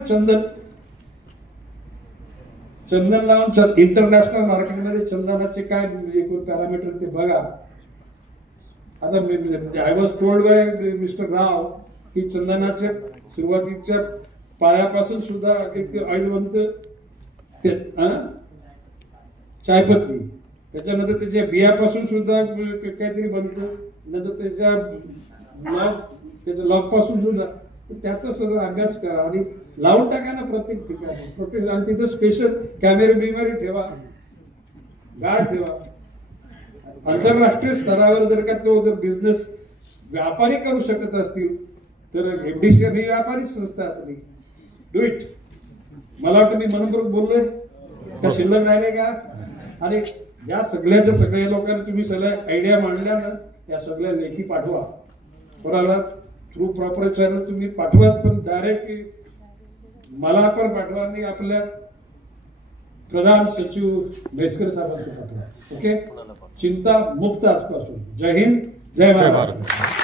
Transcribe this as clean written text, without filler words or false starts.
चंदन लावून इंटरनॅशनल मार्केटमध्ये चंदनाचे काय एकूण पॅरामीटर ते बघा. आता I was told by mister Rao की चंदनाच्या सुरुवातीच्या पाळ्यापासून सुद्धा ऑइल बनतं, चायपत्ती, त्याच्यानंतर त्याच्या बियापासून सुद्धा काहीतरी बनतं, नंतर त्याच्या लॉग पासून सुद्धा. त्याचा सगळं अभ्यास करा आणि लावून टाका ना प्रत्येक ठिकाणी. आणि तिथं स्पेशल कॅमेरे बिमेरे ठेवा, गार्ड ठेवा. आंतरराष्ट्रीय स्तरावर जर का तो जर बिझनेस व्यापारी करू शकत असतील तर एफडीसी ही व्यापारी संस्था आपली. Do it. मला वाटतं मी मनपूर्वक बोललोय का? शिल्लक राहिले का? आणि या सगळ्या लोकांना तुम्ही सगळ्या आयडिया मांडल्या ना, या सगळ्या लेखी पाठवा. कोणाला थ्रू प्रॉपर चॅनल तुम्ही पाठवा, पण डायरेक्ट मला पण पाठवा आणि आपल्या प्रधान सचिव म्हैसकर साहेबांना पाठवा. ओके. चिंता मुक्त आजपासून. जय हिंद, जय महाराष्ट्र.